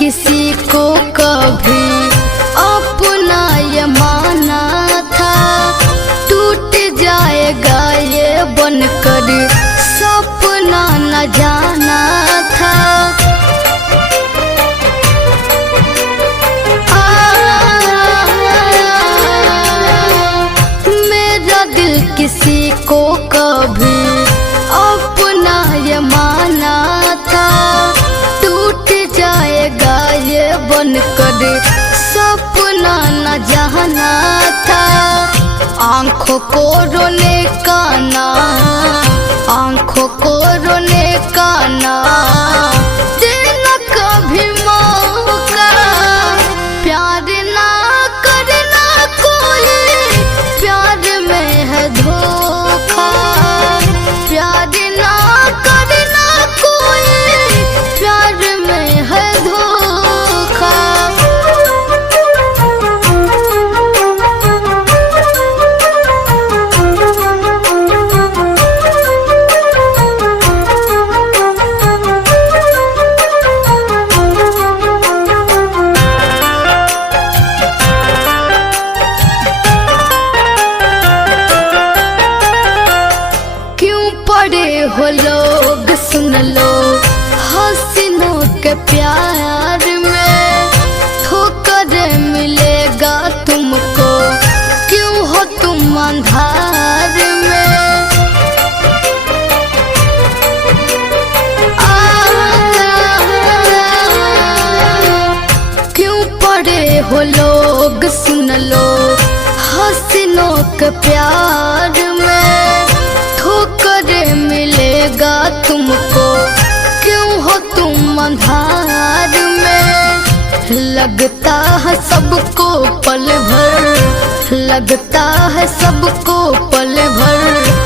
किसी को कभी अपना ये माना था, टूट जाएगा ये बनकर सपना न जाना था। मेरा दिल किसी को कभी अपना ये माना था, टूट जाएगा ये बनकर सपना न जाना था। आँखों को रोने का ना, आँखों को रोने का ना देना कभी मौका। प्यार ना करना कोई, प्यार में है धोखा। प्यार ना करना कोई, प्यार में है धोखा। पड़े हो लोग सुन लो हसीनों के प्यार में, ठोकर मिलेगा तुमको क्यों हो तुम अंधार में। क्यों पड़े हो लोग सुन लो हसीनों के प्यार में, ठोकर मिलेगा तुमको क्यों हो तुम अंधार में। लगता है सबको पल भर, लगता है सबको पल भर